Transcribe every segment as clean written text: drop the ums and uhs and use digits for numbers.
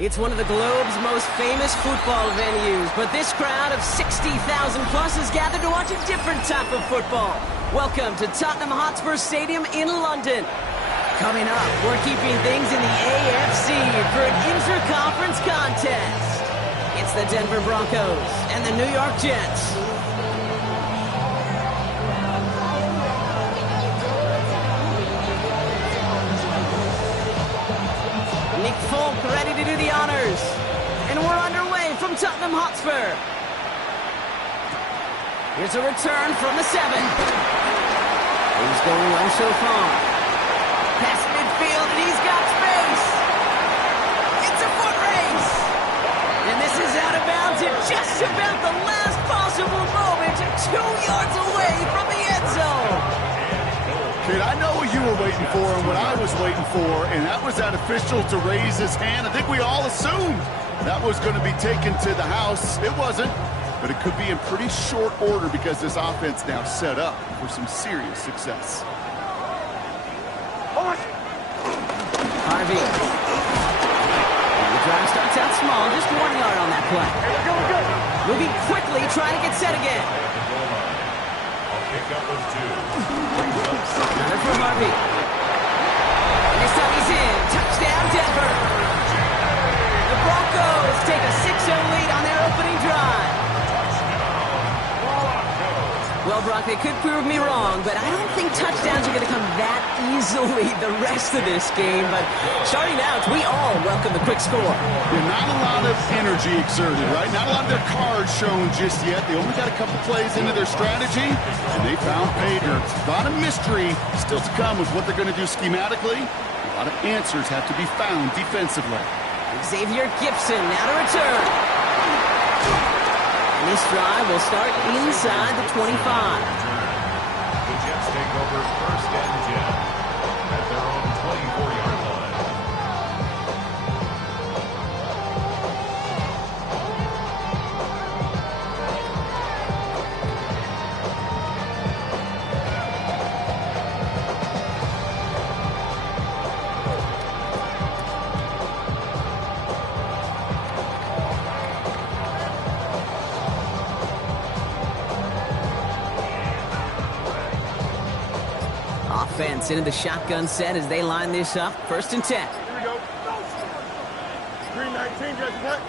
It's one of the globe's most famous football venues, but this crowd of 60,000 plus is gathered to watch a different type of football. Welcome to Tottenham Hotspur Stadium in London. Coming up, we're keeping things in the AFC for an inter-conference contest. It's the Denver Broncos and the New York Jets. Nick Folk ready to do the honors. And we're underway from Tottenham Hotspur. Here's a return from the 7. He's going well so far. Past midfield, and he's got space. It's a foot race. And this is out of bounds at just about the last possible moment, 2 yards away from the end zone. Kid, I know what you were waiting for and what I was waiting for, and that was that official to raise his hand. I think we all assumed that was going to be taken to the house. It wasn't, but it could be in pretty short order because this offense now set up for some serious success. Harvey. The drive starts out small, just 1 yard on that play. Moving quickly, trying to get set again. Another for Harvey. And this time he's in. Touchdown, Denver. The Broncos take a 6-0 lead on their opening drive. Well, Brock, they could prove me wrong, but I don't think touchdowns are going to come that easily the rest of this game. But starting out, we all welcome the quick score. Yeah, not a lot of energy exerted, right? Not a lot of their cards shown just yet. They only got a couple plays into their strategy, and they found pay dirt. A lot of mystery still to come with what they're going to do schematically. A lot of answers have to be found defensively. Xavier Gibson now to return. And this drive will start inside the 25. The Jets take over 1st and 10 at their own 24-yard line. Offense into the shotgun set as they line this up. 1st and 10. Here we go. Green 19, just cut.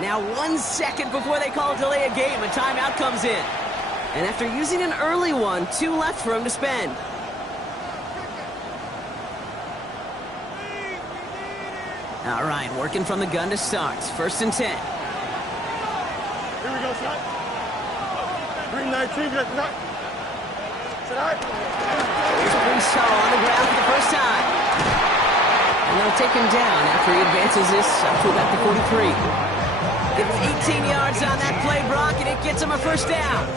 Now 1 second before they call a delay a game, a timeout comes in. And after using an early one, 2 left for him to spend. All right, working from the gun to start. 1st and 10. Here we go, son. Green 19, just cut. Here's Brees on the ground for the first time. And they'll take him down after he advances this up to about the 43. Gets 18 yards on that play, Brock, and it gets him a 1st down.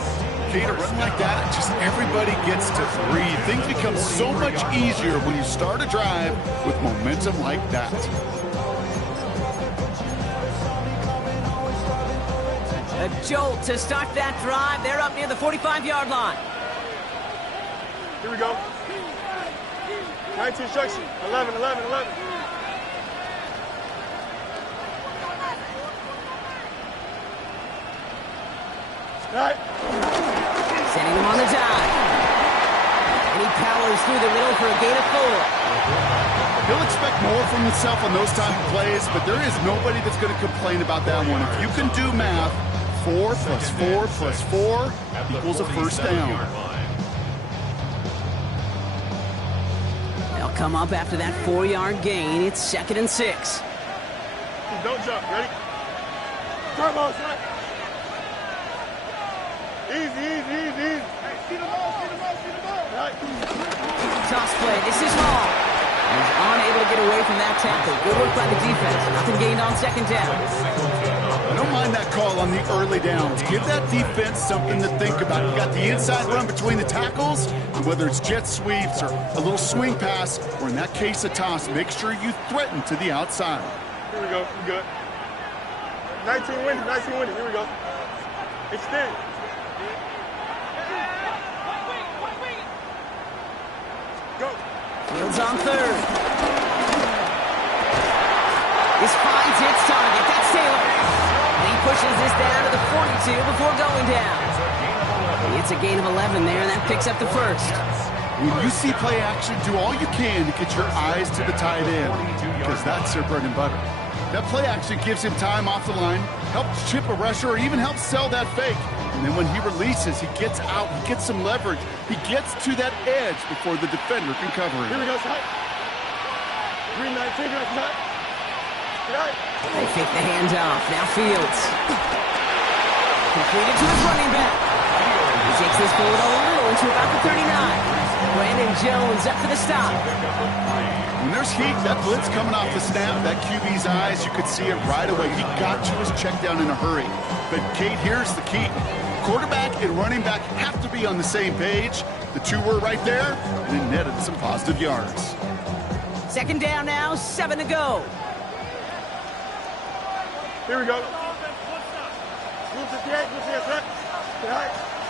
Okay, to run like that, just everybody gets to breathe. Things become so much easier when you start a drive with momentum like that. A jolt to start that drive. They're up near the 45-yard line. Here we go. 19 instruction. 11, 11, 11. All right. Sending him on the dive. And he powers through the middle for a gain of 4. He'll expect more from himself on those type of plays, but there is nobody that's going to complain about that one. If you can do math, 4 plus 4 plus 4 equals a 1st down. They'll come up after that 4-yard gain. It's 2nd and 6. Don't jump. Ready? Turbo, son. Easy, easy, easy, easy. Hey, see the ball, see the ball, see the ball. Right. Toss play. This is Hall. He's unable to get away from that tackle. Good work by the defense. Nothing gained on 2nd down. I don't mind that call on the early downs. Give that defense something to think about. You got the inside run between the tackles, and whether it's jet sweeps or a little swing pass, or in that case a toss, make sure you threaten to the outside. Here we go. We good. 19 winning, 19 winning. Here we go. Extend. Fields on 3rd. This finds its target. That's Taylor. And he pushes this down to the 42 before going down. It's a gain of 11 there, and that picks up the first. When you see play action, do all you can to get your eyes to the tight end, because that's their bread and butter. That play action gives him time off the line, helps chip a rusher, or even helps sell that fake. And then when he releases, he gets out, he gets some leverage. He gets to that edge before the defender can cover him. Here we go, Scott. 3-19, that's not. They fake the handoff. Now Fields. Completed to his running back. He takes this forward a little into about the 39. Brandon Jones up for the stop. When there's heat, that blitz coming off the snap, that QB's eyes, you could see it right away. He got to his check down in a hurry. But, Kate, here's the key. Quarterback and running back have to be on the same page. The two were right there, and it netted some positive yards. Second down now, 7 to go. Here we go.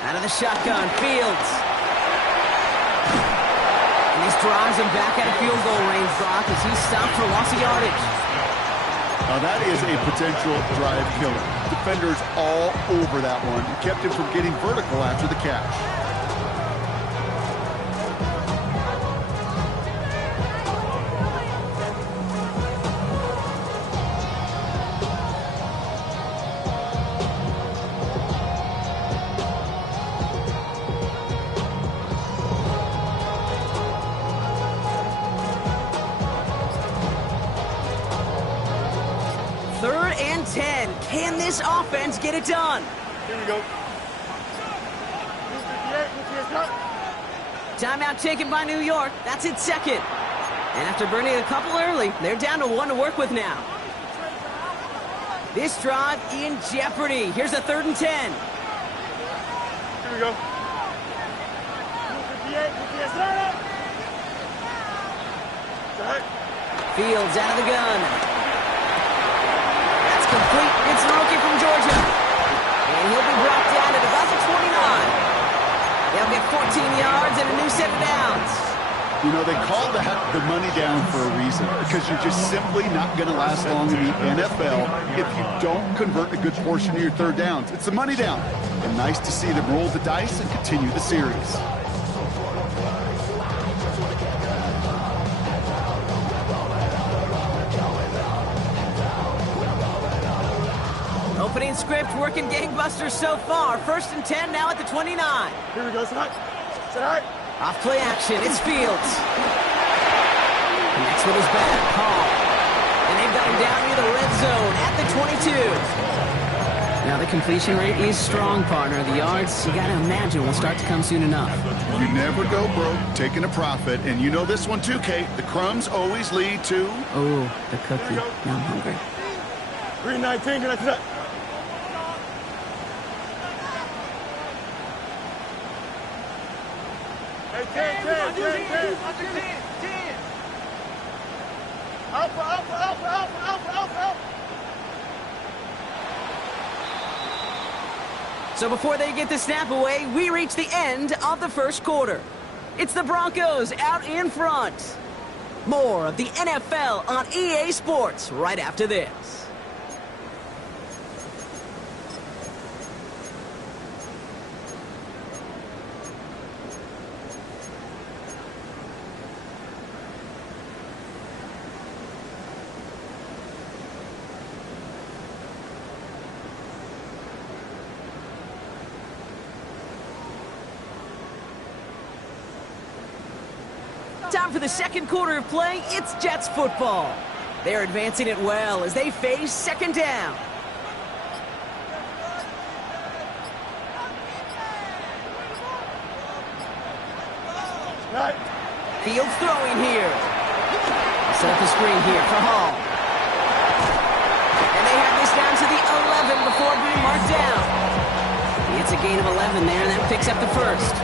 Out of the shotgun, Fields. And this drives him back out of field goal range, Brock, as he's stopped for loss of yardage. Now that is a potential drive killer. Defenders all over that one. It kept him from getting vertical after the catch. Third and 10. Can this offense get it done? Here we go. Timeout taken by New York. That's its second. And after burning a couple early, they're down to 1 to work with now. This drive in jeopardy. Here's a 3rd and 10. Here we go. Fields out of the gun. That's complete. It's the rookie from Georgia. And he'll be brought down at about the 29. They'll get 14 yards and a new set of downs. You know, they call that the money down for a reason, because you're just simply not going to last long in the NFL if you don't convert a good portion of your third downs. It's the money down. And nice to see them roll the dice and continue the series. Opening script working gangbusters so far. 1st and 10 now at the 29. Here we go, Scott. Scott. Off play action, it's Fields. And next one is back, Hall. And they've got him down near the red zone at the 22. Now the completion rate is strong, partner. The yards, you gotta imagine, will start to come soon enough. You never go broke taking a profit, and you know this one too, Kate. The crumbs always lead to... Oh, the cookie. Now I'm hungry. 3-19, that's it. Hey, 10. Alpha. So before they get the snap away, we reach the end of the first quarter. It's the Broncos out in front. More of the NFL on EA Sports right after this. Time for the second quarter of play. It's Jets football. They're advancing it well as they face 2nd down. Right. Fields throwing here. Set up the screen here for Hall. And they have this down to the 11 before being marked down. It's a gain of 11 there, and that picks up the first.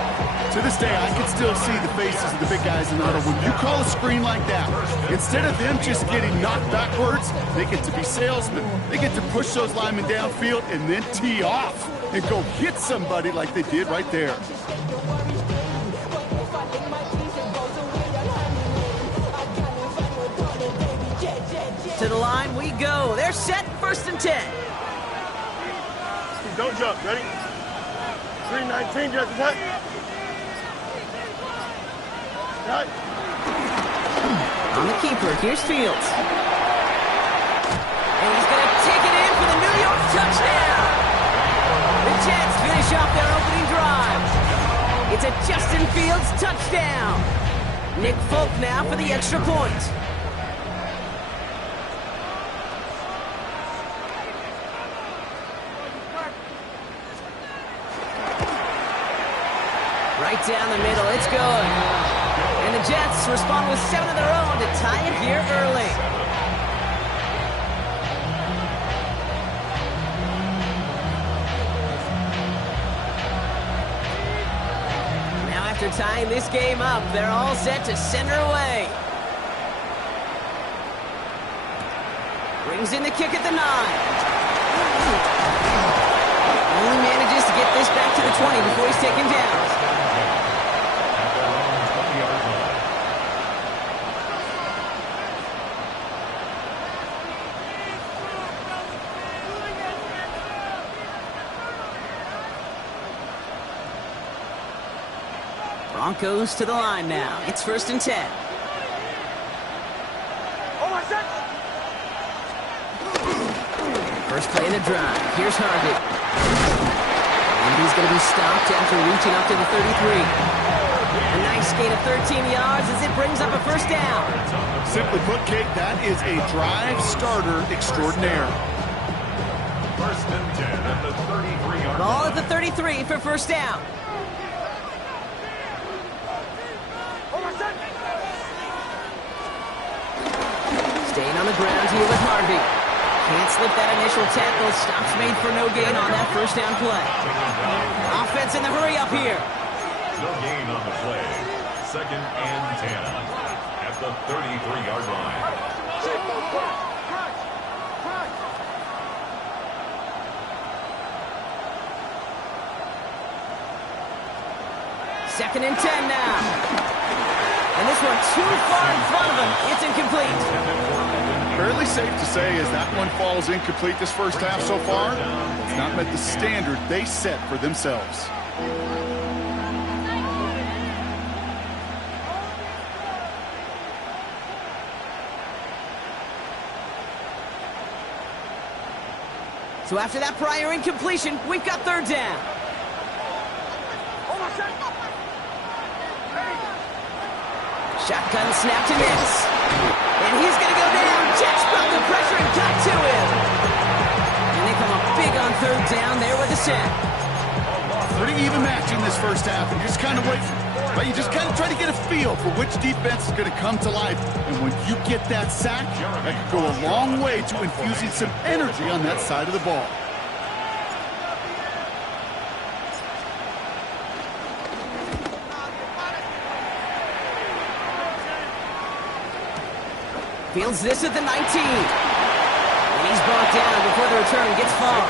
To this day, I can still see the faces of the big guys in the huddle. When you call a screen like that, instead of them just getting knocked backwards, they get to be salesmen. They get to push those linemen downfield and then tee off and go hit somebody like they did right there. To the line we go. They're set, 1st and 10. Don't jump. Ready? 319, just attack. Right. On the keeper, here's Fields. And he's going to take it in for the New York touchdown. The Jets finish off their opening drive. It's a Justin Fields touchdown. Nick Folk now for the extra point. Right down the middle, it's good. And the Jets respond with 7 of their own to tie it here early. Now after tying this game up, they're all set to send her away. Brings in the kick at the 9. Only manages to get this back to the 20 before he's taken down. Broncos to the line now. It's 1st and 10. First play of the drive. Here's Harvey. And he's going to be stopped after reaching up to the 33. A nice gain of 13 yards as it brings up a 1st down. Simply put, Kate, that is a drive starter extraordinaire. 1st and 10 at the 33-yard line. Ball at the 33 for 1st down. Staying on the ground here with Harvey. Can't slip that initial tackle. Stops made for no gain on that 1st down play. Offense in the hurry up here. No gain on the play. 2nd and 10 at the 33-yard line. 2nd and 10 now. And this one too far in front of him. It's incomplete. Fairly safe to say as that one falls incomplete this first half so far, it's not met the standard they set for themselves. So after that prior incompletion, we've got 3rd down. Shotgun snap to Nix. And he's going to go down. Jets brought the pressure and got to him. And they come up big on 3rd down there with the sack. Pretty even match in this first half. And you just kind of wait. Right? You just kind of try to get a feel for which defense is going to come to life. And when you get that sack, that could go a long way to infusing some energy on that side of the ball. Fields this at the 19. And he's brought down before the return gets far.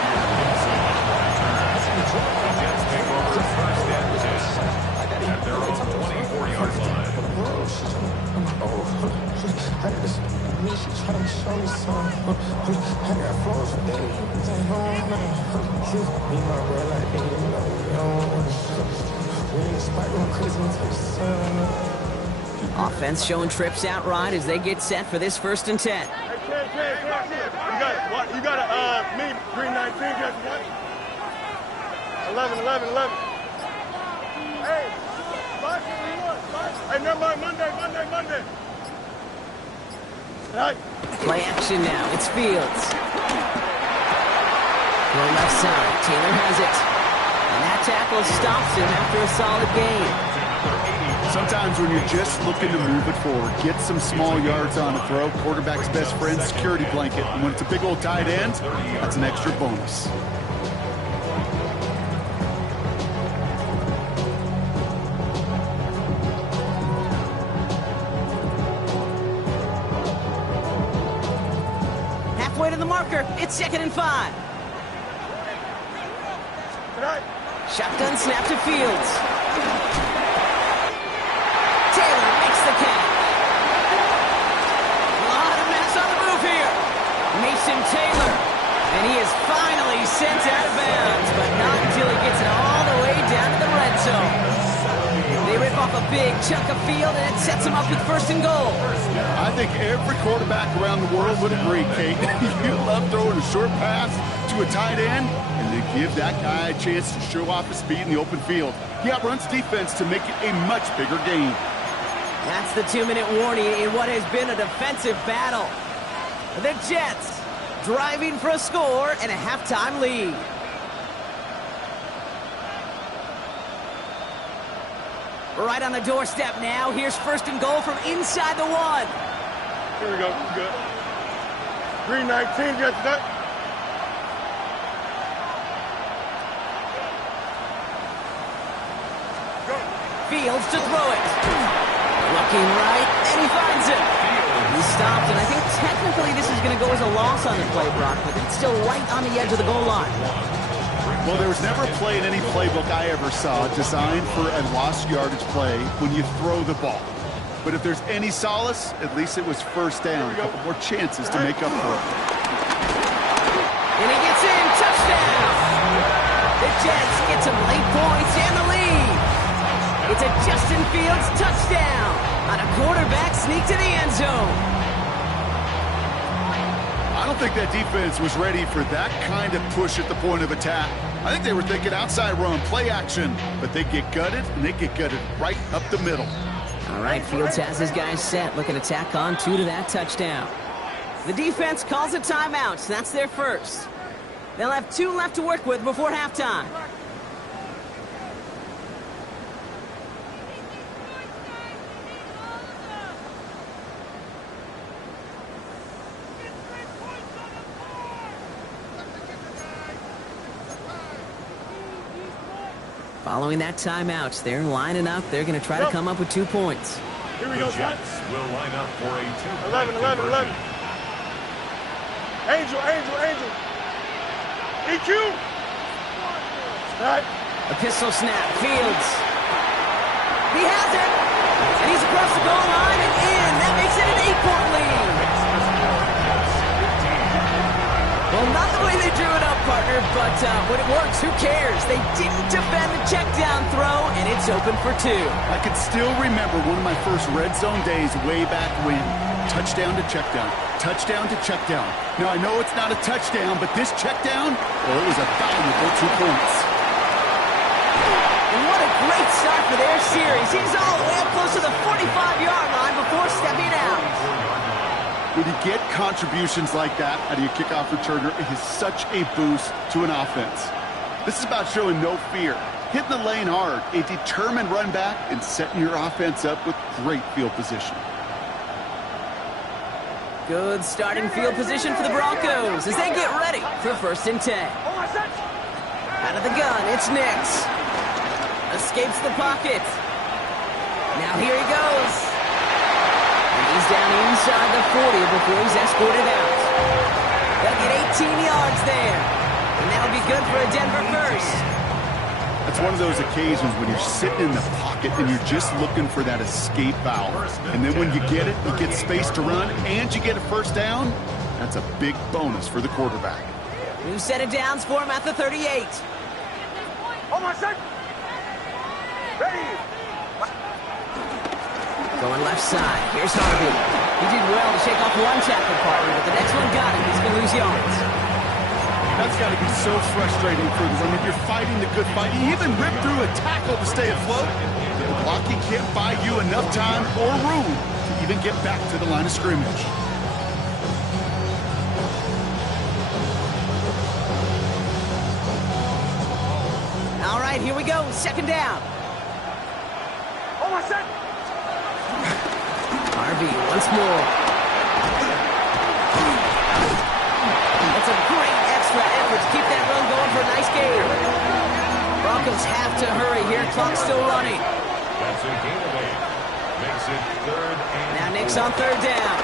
Jets take over 1st and 10 at their own 24-yard line. Offense showing trips outright as they get set for this 1st and 10. You got a me 319, just what? 11. Hey, hey, never mind, Monday. Right. Play action now. It's Fields. Throw left side. Taylor has it. And that tackle stops him after a solid gain. Sometimes when you're just looking to move it forward, get some small yards on a throw, quarterback's best friend, security blanket. And when it's a big old tight end, that's an extra bonus. Halfway to the marker. It's 2nd and 5. Shotgun snap to Fields. Taylor makes the catch. A lot of minutes on the move here. And he is finally sent out of bounds, but not until he gets it all the way down to the red zone. They rip off a big chunk of field, and it sets him up with 1st and goal. I think every quarterback around the world would agree, Kate. You love throwing a short pass to a tight end, and then give that guy a chance to show off his speed in the open field. He outruns defense to make it a much bigger game. That's the 2-minute warning in what has been a defensive battle. The Jets driving for a score and a halftime lead. Right on the doorstep now. Here's 1st and goal from inside the 1. Here we go. Good. 3:19, Jets up. Fields to throw it. Looking right, and he finds it. He stopped, and I think technically this is going to go as a loss on the play, Brock, but it's still right on the edge of the goal line. Well, there was never a play in any playbook I ever saw designed for a lost yardage play when you throw the ball. But if there's any solace, at least it was 1st down. A couple more chances to make up for it. And he gets in. Touchdown! The Jets get some late points and the lead. It's a Justin Fields touchdown on a quarterback sneak to the end zone. I don't think that defense was ready for that kind of push at the point of attack. I think they were thinking outside run, play action, but they get gutted, and they get gutted right up the middle. All right, Fields has his guys set, looking to tack on 2 to that touchdown. The defense calls a timeout, so that's their first. They'll have 2 left to work with before halftime. Following that timeout, they're lining up. They're going to try to come up with 2 points. Here we go, Jets will line up for a 11. two-point Angel. EQ. Right. A pistol snap. Fields. He has it. And he's across the goal line and in. That makes it an 8-point lead. Well, not the way they drew it up, partner, but when it works, who cares? They didn't defend the check down throw, and it's open for 2. I can still remember one of my first red zone days way back when. Touchdown to check down. Touchdown to check down. Now, I know it's not a touchdown, but this check down, well, it was a valuable 2 points. And what a great start for their series. He's all the way up close to the 45-yard line before stepping out. When you get contributions like that out of your kickoff returner, it is such a boost to an offense. This is about showing no fear, hitting the lane hard, a determined run back, and setting your offense up with great field position. Good starting field position for the Broncos as they get ready for 1st and 10. Out of the gun, it's Nix. Escapes the pocket. Now here he goes. And he's down inside the 40 before he's escorted out. They'll get 18 yards there. And that'll be good for a Denver first. That's one of those occasions when you're sitting in the pocket and you're just looking for that escape valve. And then when you get it, you get space to run, and you get a 1st down. That's a big bonus for the quarterback. New set of downs for him at the 38. Oh, my son. Ready. Going left side. Here's Harvey. He did well to shake off one tackle partner, but the next one got him. He's going to lose yards. That's got to be so frustrating for them. I mean, you're fighting the good fight. You even ripped through a tackle to stay afloat. The blocking can't buy you enough time or room to even get back to the line of scrimmage. All right, here we go. 2nd down. Oh, my son. Harvey once more. That's a great extra effort to keep that run going for a nice game. Broncos have to hurry here. Clock's still running. That's a gain of 8. Makes it 3rd and Now Nick's on 3rd down.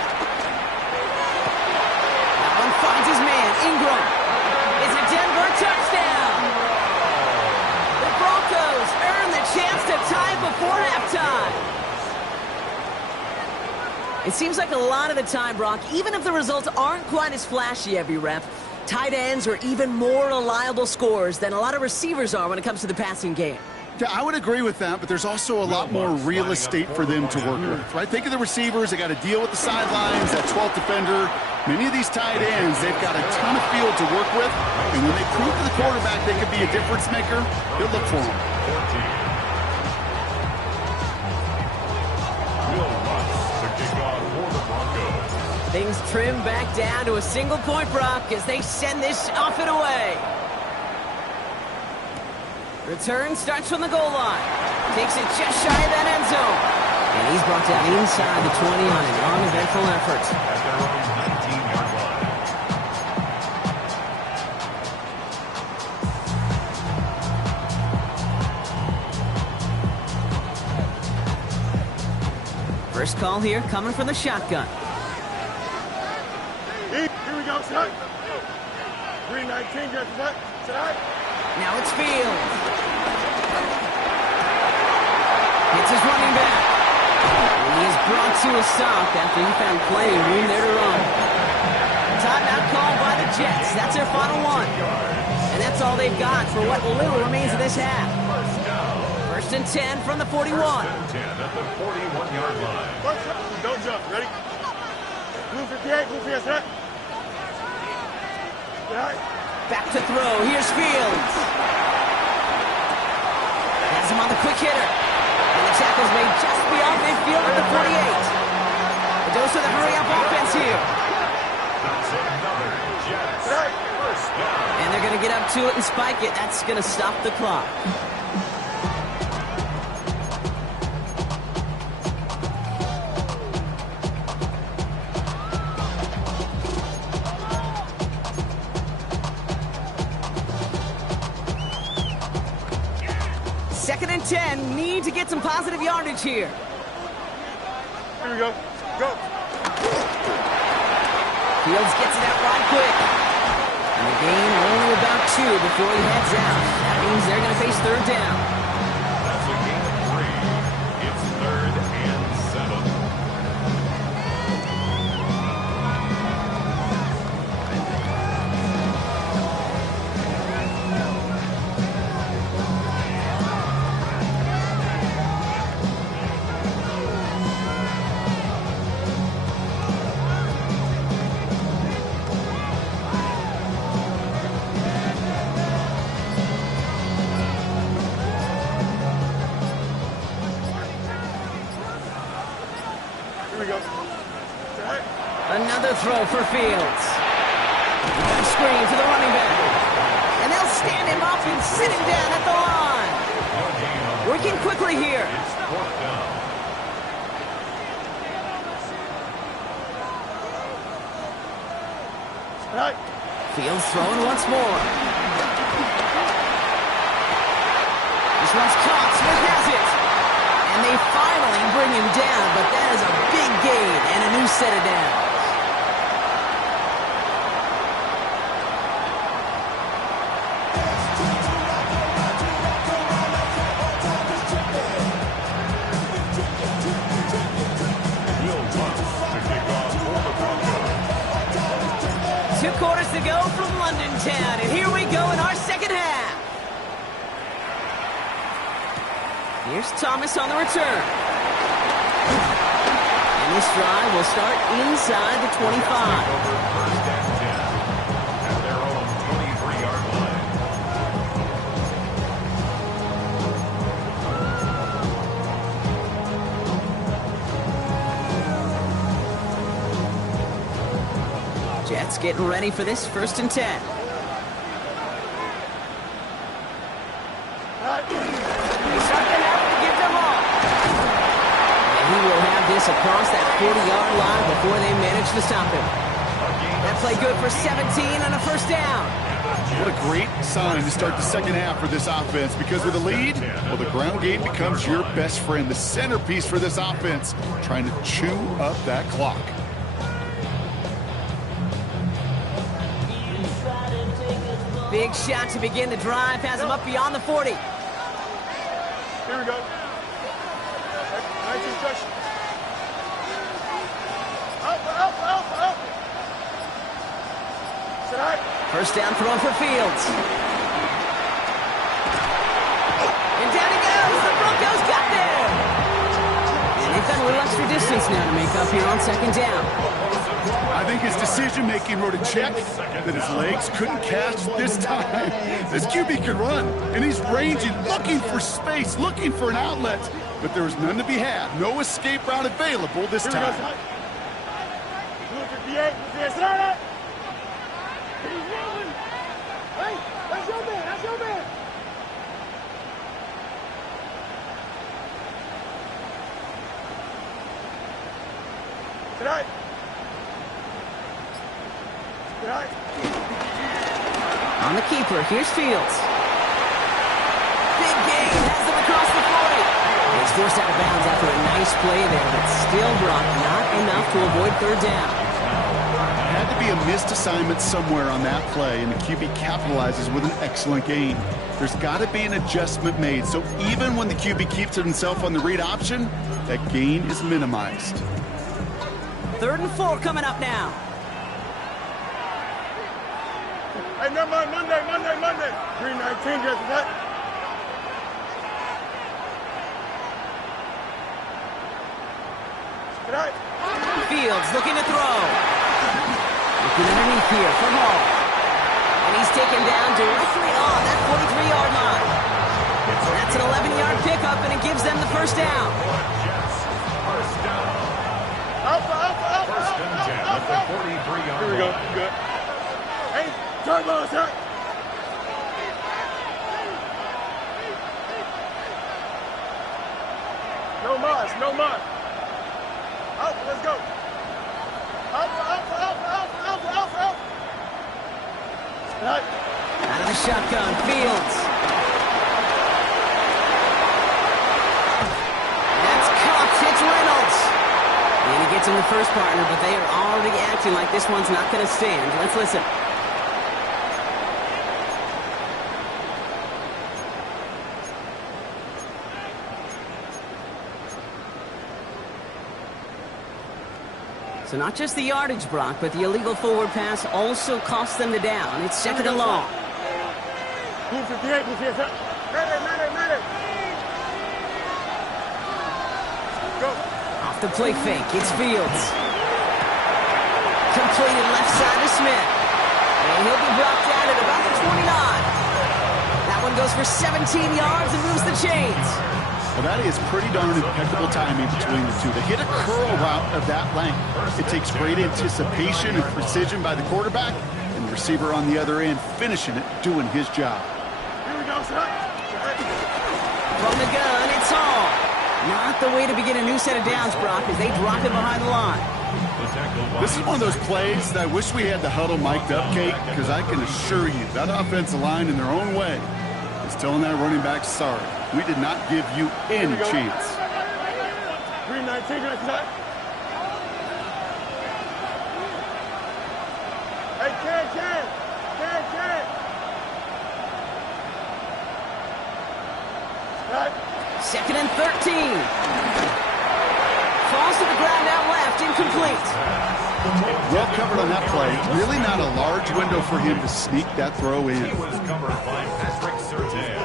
That one finds his man, Ingram. It's a Denver touchdown. The Broncos earn the chance to tie before halftime. It seems like a lot of the time, Brock, even if the results aren't quite as flashy every rep, Tight ends are even more reliable scorers than a lot of receivers are when it comes to the passing game. Yeah, I would agree with that, but there's also a lot more real estate for them to work with, right? Think of the receivers. They got to deal with the sidelines, that 12th defender. Many of these tight ends, they've got a ton of field to work with, and when they prove to the quarterback they can be a difference maker, he'll look for them. Things trim back down to a single-point Brock as they send this off and away. Return starts from the goal line. Takes it just shy of that end zone. And he's brought down inside the 20 on an uneventful effort. At their own 19-yard line. First call here coming from the shotgun. Here we go, son. 319, get the back. Now it's Fields. Hits his running back. And he is brought to a stop after he found plenty of room there to run. Timeout called by the Jets. That's their final one. And that's all they've got for what little remains of this half. First and 10 from the 41. First and 10 at the 41-yard line. Don't jump. Ready? Blue 58, blue 58, set. Back to throw. Here's Fields. Has him on the quick hitter. And the tackle's made just beyond midfield at the 48. A dose of the hurry-up offense here. That's another Jets first down. And they're going to get up to it and spike it. That's going to stop the clock. Second and 10, need to get some positive yardage here. Here we go. Go. Fields gets it out right quick. And the gain only about 2 before he heads out. That means they're going to face third down. That's a gain of 3. It's 3rd and 7. Another throw for Fields. Screen to the running back. And they'll stand him up and sit him down at the line. Working quickly here. It's 4th down. Fields throwing once more. This one's caught. Smith has it. And they finally bring him down, but that is a big gain and a new set of downs. Quarters to go from London Town, and here we go in our second half. Here's Thomas on the return. And this drive will start inside the 25. First and 10 at their own 23-yard line. Jets getting ready for this first and 10. They start the half to give them all. And he will have this across that 40-yard line before they manage to stop him. That play good for 17 on a first down. What a great sign to start the second half for this offense, because with a lead, well, the ground game becomes your best friend, the centerpiece for this offense, trying to chew up that clock. Big shot to begin the drive, has him up beyond the 40. Here we go. 19 touch. Up. Sit high. First down throw for Fields. And down he goes. The Broncos got there. And they've got a little extra distance now to make up here on second down. I think his decision-making wrote a check that his legs couldn't catch this time. This QB can run, and he's ranging, looking for space, looking for an outlet. But there was none to be had. No escape route available this time. Hey, that's your man. That's your man. Tonight. On the keeper, here's Fields. Big gain, has them across the 40. He's forced out of bounds after a nice play there, but still, Brock, not enough to avoid third down. Had to be a missed assignment somewhere on that play, and the QB capitalizes with an excellent gain. There's got to be an adjustment made, so even when the QB keeps it himself on the read option, that gain is minimized. 3rd and 4 coming up now. Hey, never mind, Monday. 319, guess what? Tonight. Fields looking to throw. Looking underneath here for Hall. And he's taken down directly on that 43-yard line. That's an 11-yard pickup, and it gives them the first down. First down. First and 10 at the 43-yard line. Here we go. Good. Hey, turbo, sir. No mas. Out, let's go. Out. Right. Out of the shotgun, Fields. That's caught. It's Reynolds. And he gets him the first partner, but they are already acting like this one's not going to stand. Let's listen. So not just the yardage, Brock, but the illegal forward pass also cost them the down. It's second and long. Blue 58, Blue 58. Medic. Go. Off the play fake, it's Fields. Completed left side to Smith. And he'll be brought down at about the 29. That one goes for 17 yards and moves the chains. Well, that is pretty darn impeccable timing between the two. To hit a curl route of that length, it takes great anticipation and precision by the quarterback, and the receiver on the other end finishing it, doing his job. Here we go, sir. From the gun, it's Hall. Not the way to begin a new set of downs, Brock, as they drop it behind the line. This is one of those plays that I wish we had the huddle mic'd up, Kate, because I can assure you that offensive line in their own way is telling that running back, sorry, we did not give you any chance. 319, Hey, can. Right. Second and 13. Falls to the ground out left, incomplete. Well covered on that play. Really not a large window for him to sneak that throw in. He was covered by Patrick Surtain.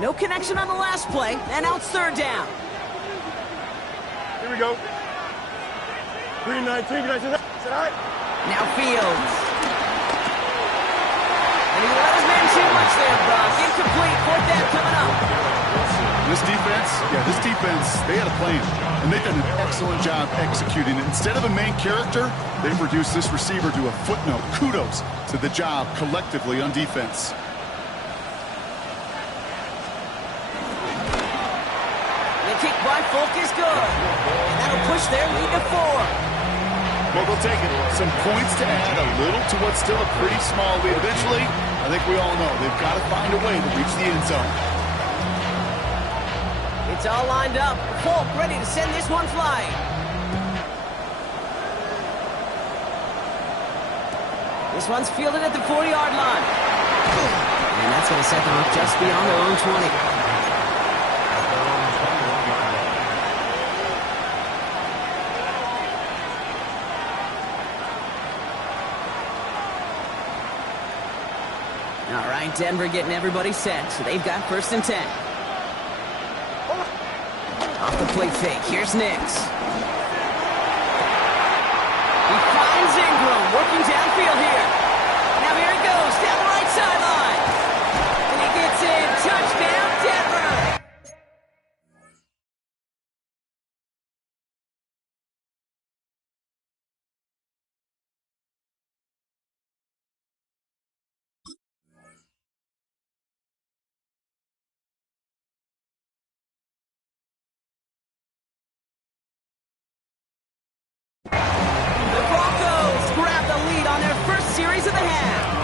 No connection on the last play, and now it's third down. Here we go. 319, tonight. Now Fields. And he let his man too much there, Brock. Incomplete, fourth down coming up. This defense, they had a plan, and they've done an excellent job executing it. Instead of a main character, they've reduced this receiver to a footnote. Kudos to the job collectively on defense. Kick by Folk is good. And that'll push their lead to 4. Well, they'll take it. Some points to add a little to what's still a pretty small lead. Eventually, I think we all know they've got to find a way to reach the end zone. It's all lined up. Folk ready to send this one flying. This one's fielded at the 40-yard line. And that's going to set them up just beyond their own 20. All right, Denver getting everybody set, so they've got 1st and 10. Off the play fake, here's Nix. He finds Ingram, working downfield here. Now here he goes, down the right sideline. And he gets in, touchdown, Denver. The Broncos grab the lead on their first series of the half.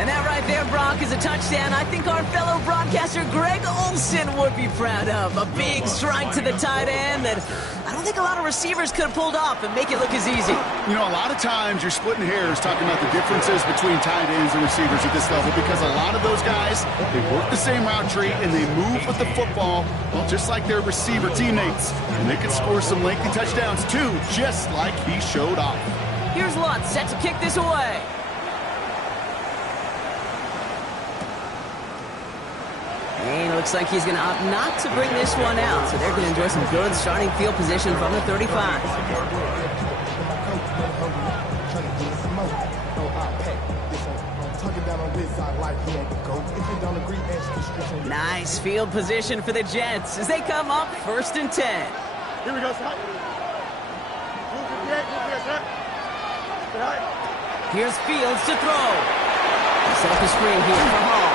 And that right there, Brock, is a touchdown I think our fellow broadcaster Greg Olsen would be proud of. A big strike to the tight end that I don't think a lot of receivers could have pulled off and make it look as easy. You know, a lot of times you're splitting hairs talking about the differences between tight ends and receivers at this level because a lot of those guys, they work the same route tree and they move with the football, well, just like their receiver teammates. And they can score some lengthy touchdowns too, just like he showed off. Here's Lutz set to kick this away. And it looks like he's going to opt not to bring this one out, so they're going to enjoy some good starting field position from the 35. Nice field position for the Jets as they come up 1st and 10. Here we go, son. Here's Fields to throw. Set up a screen here for Hall.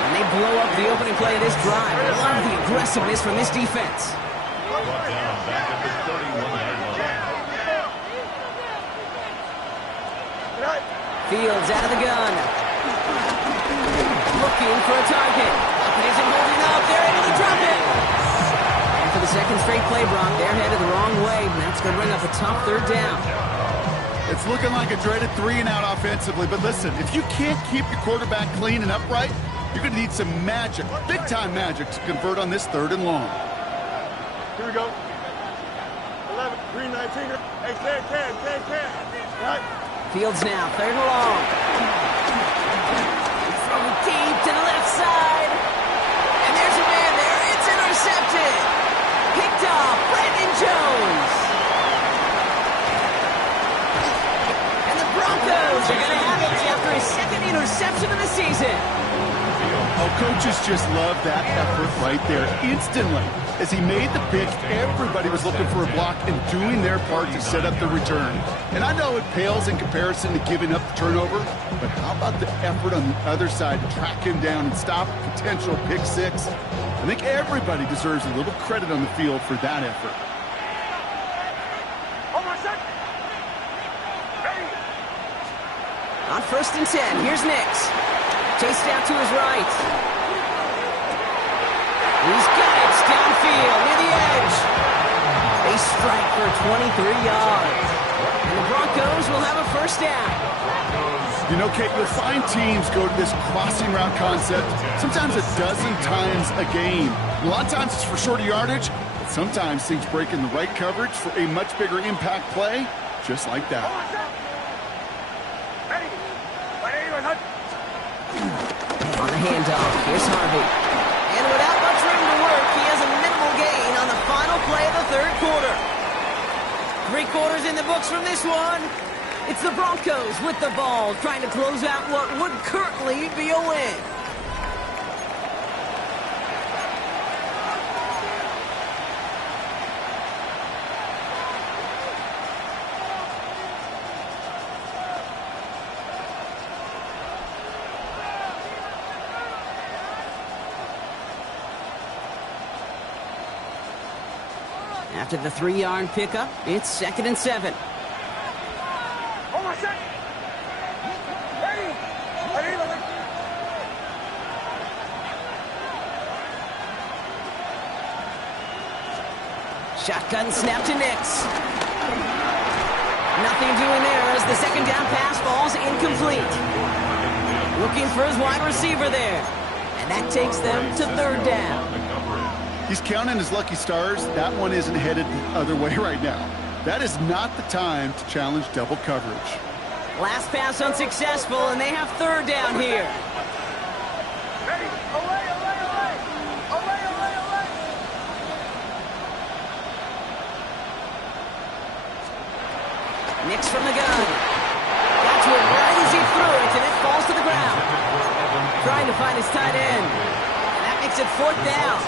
And they blow up the opening play of this drive. I love the aggressiveness from this defense. Brought down back at the 31-yard line. Fields out of the gun. Looking for a target. But isn't holding up. They're able to drop it. And for the second straight play, Brock, they're headed the wrong way. And that's going to bring up a tough 3rd down. It's looking like a dreaded 3-and-out offensively, but listen, if you can't keep your quarterback clean and upright, you're going to need some magic, big-time magic, to convert on this 3rd and long. Here we go. 11, 319. Hey, 10. Right. Fields now, 3rd and long. Throw deep to the left side. And there's a man there. It's intercepted. Picked off Brandon Jones. And the Broncos are going to have it after his 2nd interception of the season. Oh, coaches just love that effort right there. Instantly, as he made the pick, everybody was looking for a block and doing their part to set up the return. And I know it pales in comparison to giving up the turnover, but how about the effort on the other side to track him down and stop a potential pick 6? I think everybody deserves a little credit on the field for that effort. On 1st and 10, here's Nix. Chased out to his right. He's got it downfield near the edge. They strike for 23 yards. And the Broncos will have a 1st down. You know, Kate, you'll find teams go to this crossing route concept sometimes a dozen times a game. A lot of times it's for shorter yardage, but sometimes things break in the right coverage for a much bigger impact play, just like that. On the handoff, here's Harvey. And without much room to work, he has a minimal gain on the final play of the 3rd quarter. 3 quarters in the books from this one. It's the Broncos with the ball, trying to close out what would currently be a win. After the 3-yard pickup, it's 2nd and 7. Shotgun snap to Nix. Nothing doing there as the second down pass falls incomplete. Looking for his wide receiver there. And that takes them to third down. He's counting his lucky stars. That one isn't headed the other way right now. That is not the time to challenge double coverage. Last pass unsuccessful, and they have third down here. Nix from the gun. Got to it right as he threw it, and it falls to the ground. Trying to find his tight end. And that makes it fourth down.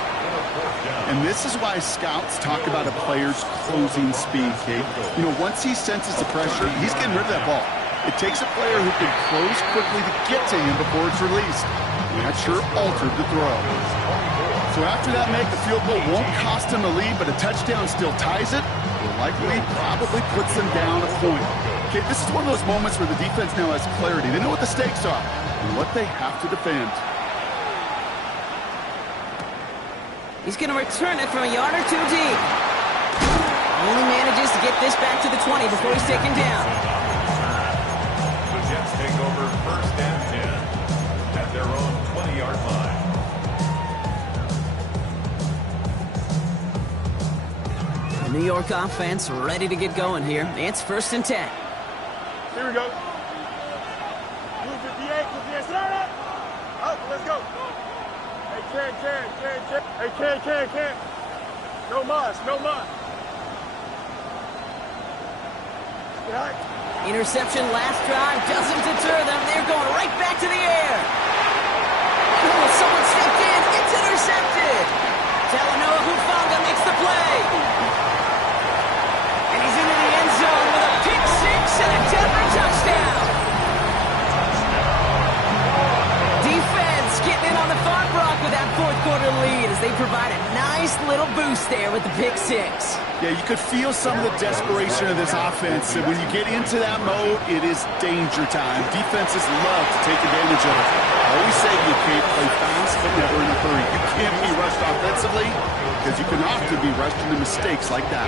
And this is why scouts talk about a player's closing speed, Kate. You know, once he senses the pressure, he's getting rid of that ball. It takes a player who can close quickly to get to him before it's released. And that sure altered the throw. So after that make, the field goal won't cost him the lead, but a touchdown still ties it. Will likely probably puts them down a point. Okay, this is one of those moments where the defense now has clarity. They know what the stakes are and what they have to defend. He's going to return it from a yard or two deep. Only manages to get this back to the 20 before he's taken down. The Jets take over first and 10 at their own 20-yard line. The New York offense ready to get going here. It's first and 10. Here we go. Blue 58, blue 58. Start up. Up, let's go. Hey, can. Hey, can. No mas. Right. Interception last drive doesn't deter them. They're going right back to the air. Oh, someone stepped in. It's intercepted. Talanoa Hufanga makes the play. And he's into the end zone with a pick six and a Denver touchdown. Defense getting in on the Farm Brock with that fourth quarter lead as they provide a nice little boost there with the pick six. Yeah, you could feel some of the desperation of this offense. And when you get into that mode, it is danger time. Defenses love to take advantage of it. I always say you can't play fast, but never in a hurry. You can't be rushed offensively because you can often be rushed into mistakes like that.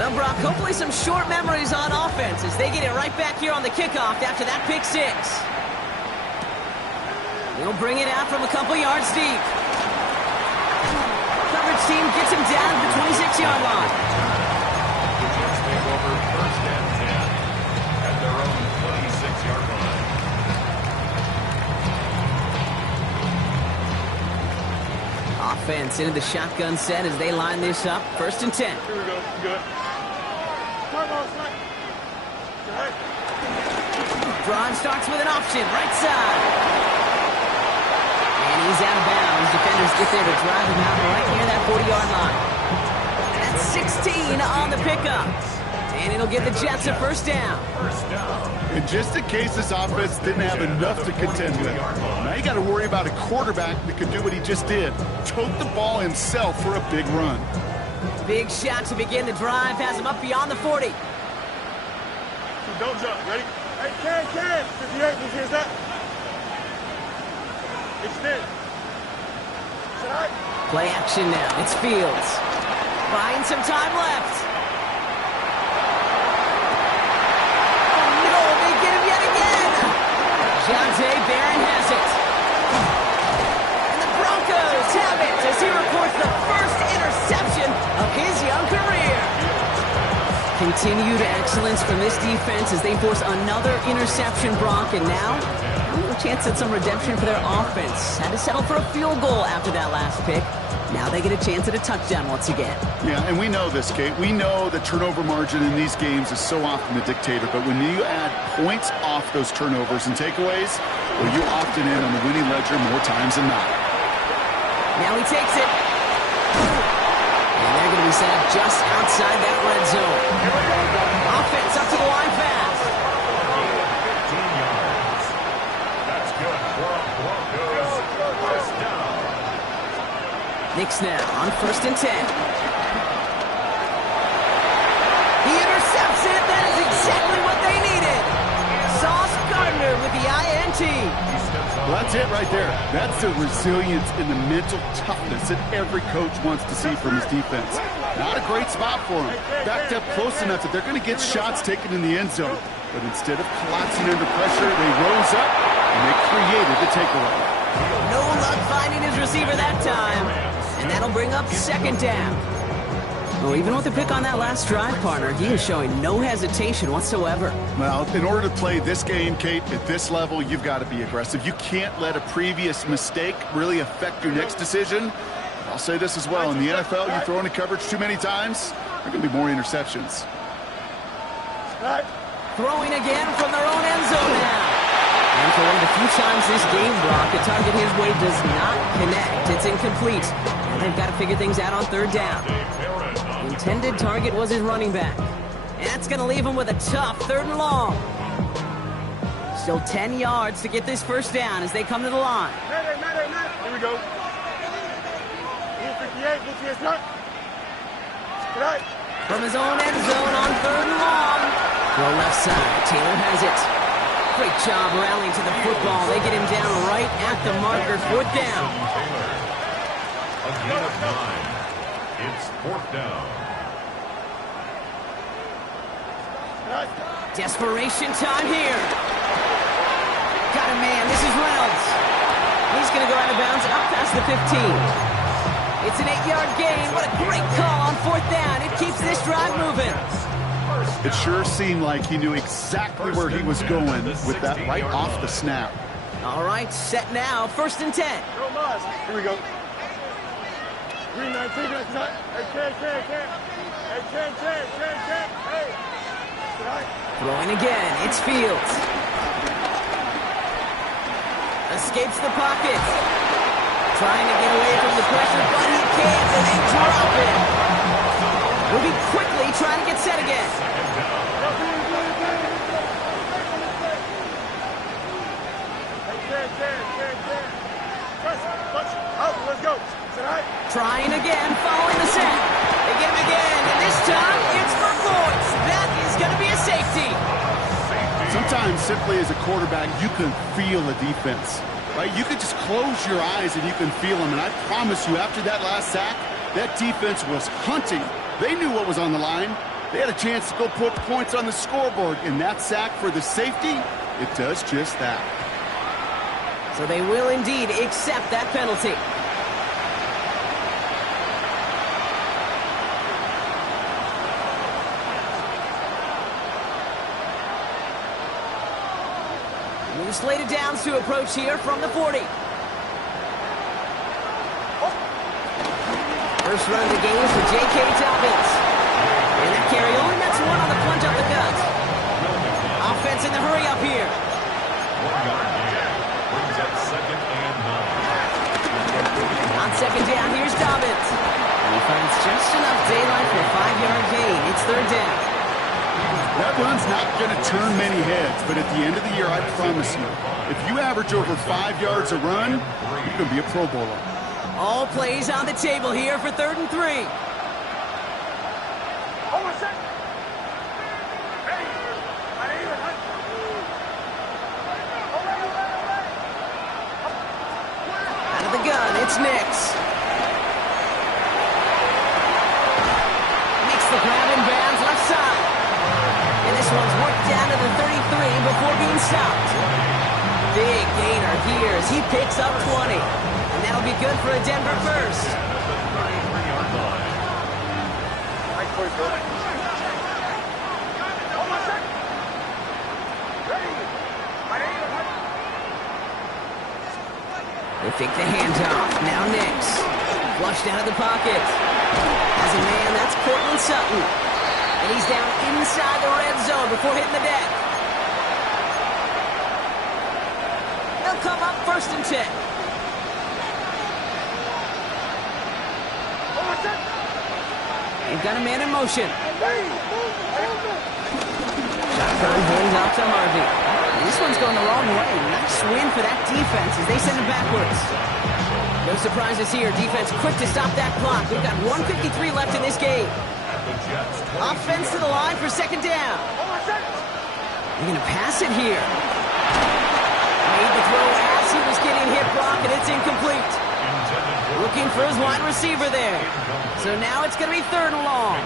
Well, Brock, hopefully some short memories on offense as they get it right back here on the kickoff after that pick six. He'll bring it out from a couple yards deep. Coverage team gets him down to the 26-yard line. The Jets take over first and 10 at their own 26-yard line. Offense into the shotgun set as they line this up. First and 10. Here we go. Good. Come on, Frank. Drive starts with an option, right side. And he's out of bounds. Defenders get there to drive him out right near that 40-yard line. And that's 16 on the pickup. And it'll give the Jets a first down. And just in case this offense didn't have enough to contend with, now you got to worry about a quarterback that could do what he just did. Tote the ball himself for a big run. Big shot to begin the drive. Has him up beyond the 40. Don't jump. Ready? Hey, can. 58, here's that. Extend. Play action now. It's Fields. Buying some time left. Oh, no, they get him yet again. Jonte Barron has it. And the Broncos have it as he reports the first interception of his young career. Continued excellence from this defense as they force another interception, Brock, and now a chance at some redemption for their offense. Had to settle for a field goal after that last pick. Now they get a chance at a touchdown once again. Yeah, and we know this, Kate. We know the turnover margin in these games is so often the dictator, but when you add points off those turnovers and takeaways, well, you often end on the winning ledger more times than not. Now he takes it. And they're going to be set up just outside that red zone. Offense up to the line fast. 15 yards. That's good for a Broncos first down. Knicks now on first and 10. He intercepts it. That is exactly what they needed. Sauce Gardner with the INT. He steps Well, that's it right there. That's the resilience and the mental toughness that every coach wants to see from his defense. Not a great spot for him. Backed up close enough that they're going to get shots taken in the end zone. But instead of collapsing under pressure, they rose up and they created the takeaway. No luck finding his receiver that time. And that'll bring up second down. Well, even with the pick on that last drive, partner, he is showing no hesitation whatsoever. Well, in order to play this game, Kate, at this level, you've got to be aggressive. You can't let a previous mistake really affect your next decision. I'll say this as well. In the NFL, you throw into coverage too many times, there are going to be more interceptions. Throwing again from their own end zone now. And for one of the few times this game, Brock, the target his way does not connect. It's incomplete. And they've got to figure things out on third down. The intended target was his running back. And that's going to leave him with a tough third and long. Still 10 yards to get this first down as they come to the line. Here we go. 58, start. From his own end zone on third and long. Throw left side. Taylor has it. Great job rallying to the football. They get him down right at the marker. Fourth down. A gain of 9. It's fourth down. Desperation time here. Got a man. This is Reynolds. He's going to go out of bounds up past the 15. It's an 8-yard gain. What a great call on fourth down. It keeps this drive moving. It sure seemed like he knew exactly where he was going with that right off the snap. All right, set now. First and 10. Here we go. 319, hey. Throwing again. It's Fields. Escapes the pocket. Trying to get away from the pressure, but he can't, and they drop it. Moving quickly, trying to get set again. Let's go. Trying again, following the set. They get him again, and this time it's for points. That is going to be a safety. Sometimes, simply as a quarterback, you can feel a defense. Right? You can just close your eyes and you can feel them. And I promise you, after that last sack, that defense was hunting. They knew what was on the line. They had a chance to go put points on the scoreboard. And that sack for the safety, it does just that. So they will indeed accept that penalty. New slated downs to approach here from the 40. First run of the game for J.K. Dobbins. And that carry only nets one on the plunge up the gut. Offense in the hurry up here. 1 yard gain. Brings up second and 9. On second down, here's Dobbins. And he finds just enough daylight for a 5-yard gain. It's third down. That run's not going to turn many heads, but at the end of the year, I promise you, if you average over 5 yards a run, you're going to be a Pro Bowler. All plays on the table here for third and 3. Hold on a second. Hey, I didn't even hunt. Out of the gun, it's Nix. Makes the grab and bounds left side. And this one's worked down to the 33 before being stopped. Big gainer here as he picks up 20. And that'll be good for a Denver first. They fake the handoff. Now Nix. Flushed out of the pocket. As a man, that's Cortland Sutton. And he's down inside the red zone before hitting the deck. They'll come up first and 10. They've got a man in motion. Shotgun hands off to Harvey. This one's going the wrong way. Nice win for that defense as they send it backwards. No surprises here. Defense quick to stop that clock. We've got 1:53 left in this game. Offense to the line for second down. They're going to pass it here. Made the throw as He was getting hit block, and it's incomplete. Looking for his wide receiver there. So now it's going to be 3rd and long.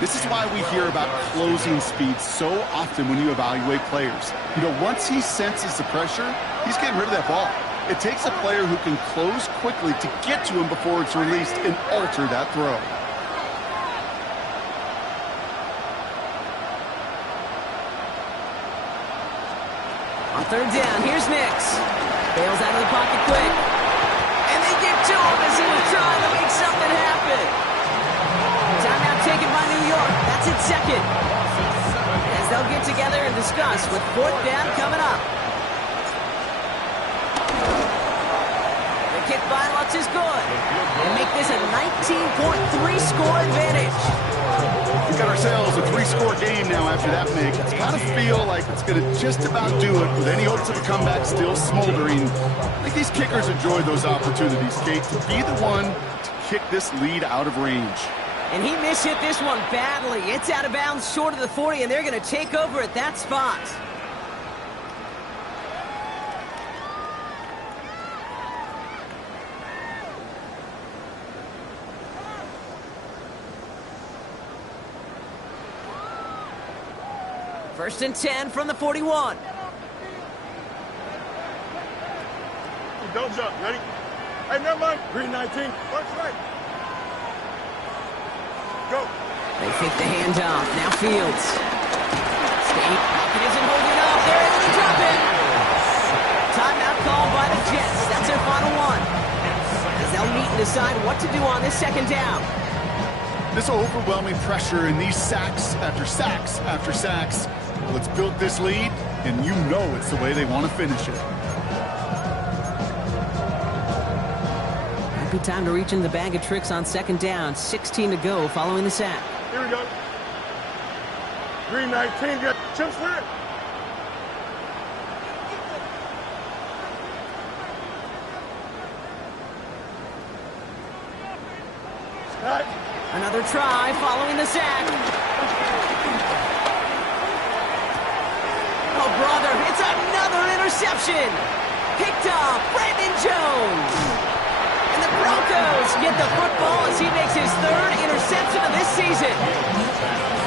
This is why we hear about closing speed so often when you evaluate players. You know, once he senses the pressure, he's getting rid of that ball. It takes a player who can close quickly to get to him before it's released and alter that throw. On 3rd down, here's Nix. Bails out of the pocket quick. And they get to him as he was trying to make something happen. Timeout taken by New York. That's its 2nd. As they'll get together and discuss with 4th down coming up. The kick by Lutz is good. And make this a 19.3 score advantage. We got ourselves a 3-score game now after that make. It's got to feel like it's going to just about do it with any hopes of a comeback still smoldering. I think these kickers enjoy those opportunities, Kate, to be the one to kick this lead out of range. And he mishit this one badly. It's out of bounds short of the 40, and they're going to take over at that spot. First and 10 from the 41. Don't jump. Ready? Hey, never mind. Green 19. Watch right. Go. They fake the handoff. Now Fields. State pocket isn't holding up. They're able to drop it. Timeout called by the Jets. That's their final one. As they'll meet and decide what to do on this 2nd down. This overwhelming pressure and these sacks after sacks after sacks. Well, it's built this lead, and you know it's the way they want to finish it. Happy time to reach into the bag of tricks on 2nd down. 16 to go following the sack. Here we go. Green 19. Got chip slant. Right. Another try following the sack. Oh, brother, it's another interception. Picked off Brandon Jones. And the Broncos get the football as he makes his 3rd interception of this season.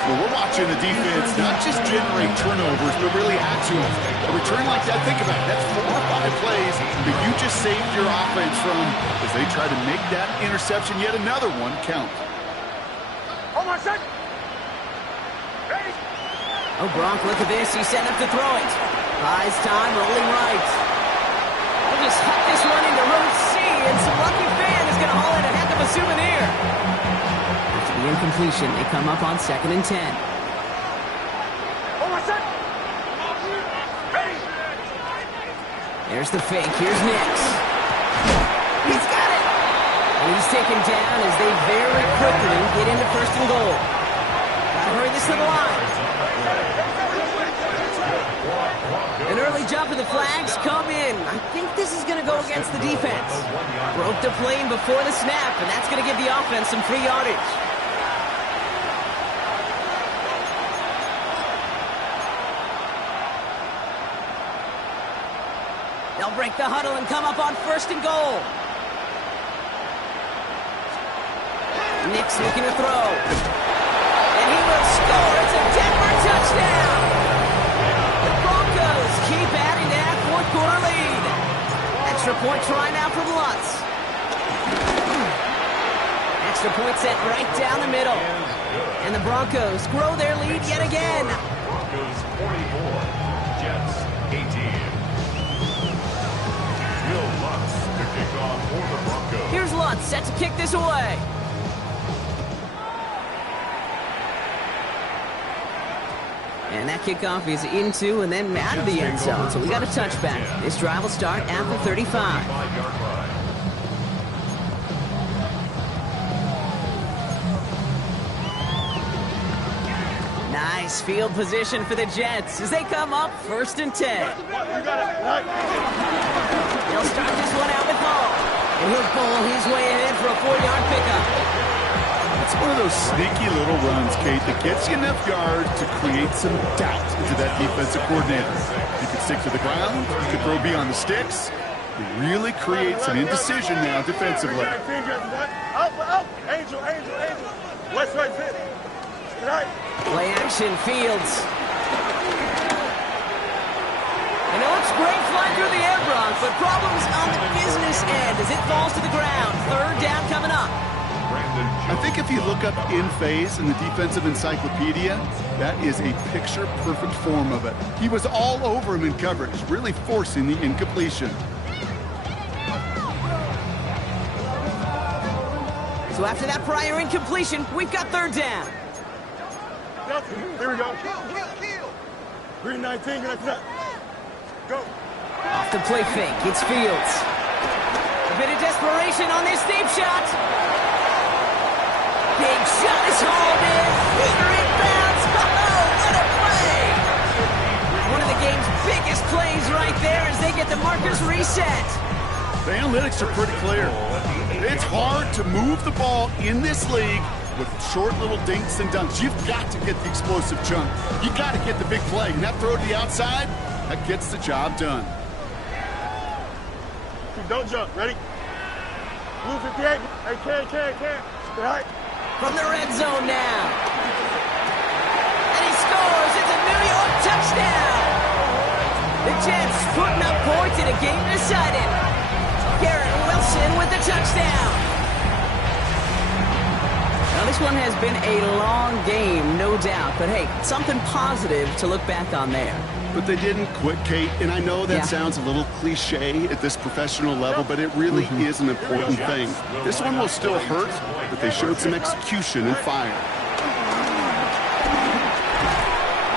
Well, we're watching the defense not just generate turnovers, but really add to them. A return like that, think about it, that's 4 or 5 plays that you just saved your offense from as they try to make that interception, yet another one, count. Hold on a second. Ready? Oh, Gronk, look at this. He's setting up to throw it. Buys time, rolling right. We'll just huck this one into row C, and some lucky fan is going to haul in a heck of a souvenir. After the incompletion, they come up on 2nd and 10. Hold on a second. Ready? There's the fake. Here's Nix. He's got it. And he's taken down as they very quickly get into 1st and goal. Gotta hurry this to the line. An early jump and the flags come in. I think this is going to go against the defense. Broke the plane before the snap, and that's going to give the offense some free yardage. They'll break the huddle and come up on 1st and goal. Nix looking to throw. And he will score. It's a Denver touchdown. The Broncos keep adding to that 4th quarter lead. Extra point try now from Lutz. Extra point set right down the middle. And the Broncos grow their lead yet again. Broncos 44, Jets 18. Will Lutz to kick off for the Broncos. Here's Lutz set to kick this away. And that kickoff is into and then out of the end zone. So we got a touchback. This drive will start at the 35. Nice field position for the Jets as they come up 1st and 10. They'll start this one out with Hall. And he'll pull his way ahead for a 4-yard pickup. It's one of those sneaky little runs, Kate, that gets you enough yards to create some doubt into that defensive coordinator. You can stick to the ground. He could throw beyond the sticks. He really creates an indecision now defensively. Up. Angel. West right fit. Tonight. Play action, Fields. And it looks great flying through the air, Bronx, but problems on the business end as it falls to the ground. Third down coming up. I think if you look up in phase in the defensive encyclopedia, that is a picture-perfect form of it. He was all over him in coverage, really forcing the incompletion. So after that prior incompletion, we've got third down. Here we go. 319, go. Off the play fake, it's Fields. A bit of desperation on this deep shot. Big shot is hauled in. Here it bounds. Oh, what a play! One of the game's biggest plays right there as they get the markers reset. The analytics are pretty clear. It's hard to move the ball in this league with short little dinks and dunks. You've got to get the explosive chunk. You've got to get the big play. And that throw to the outside, that gets the job done. Don't jump. Ready? Blue 58. Hey, can. Right. From the red zone now. And he scores. It's a New York touchdown. The Jets putting up points in a game decided. Garrett Wilson with the touchdown. Now, this one has been a long game, no doubt. But, hey, something positive to look back on there. But they didn't quit, Kate, and I know that sounds a little cliche at this professional level, but it really is an important thing. This one will still hurt, but they showed some execution and fire.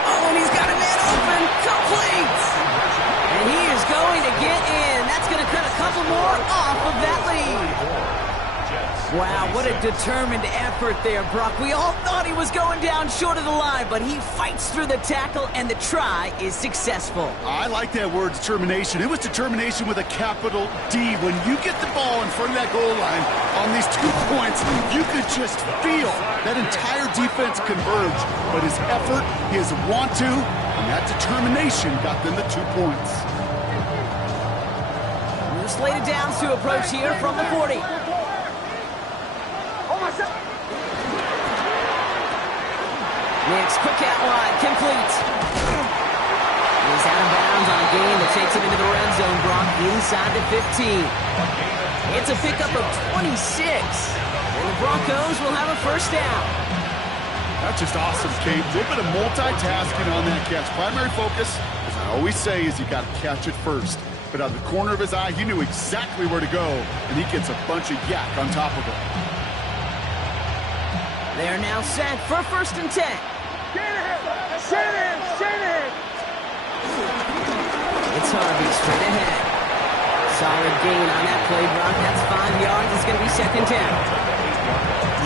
Oh, and he's got a man open, complete! And he is going to get in. That's going to cut a couple more off of that lead. Wow, what a determined effort there, Brock. We all thought he was going down short of the line, but he fights through the tackle, and the try is successful. I like that word, determination. It was determination with a capital D. When you get the ball in front of that goal line on these 2 points, you could just feel that entire defense converge. But his effort, his want to, and that determination got them the 2 points. The slated downs to approach here from the 40. Next, quick out wide, complete. He's out of bounds on a gain that takes him into the red zone, Brock, inside the 15. It's a pickup of 26. And the Broncos will have a first down. That's just awesome, Kate. A little bit of multitasking on that catch. Primary focus, as I always say, is you got to catch it first. But out of the corner of his eye, he knew exactly where to go, and he gets a bunch of yak on top of it. They're now set for 1st and 10. Shanahan. It's Harvey straight ahead. Solid gain on that play, Brock. That's 5 yards. It's going to be 2nd down.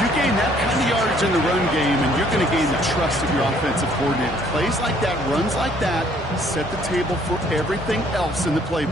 You gain that kind of yardage in the run game, and you're going to gain the trust of your offensive coordinator. Plays like that, runs like that, set the table for everything else in the playbook.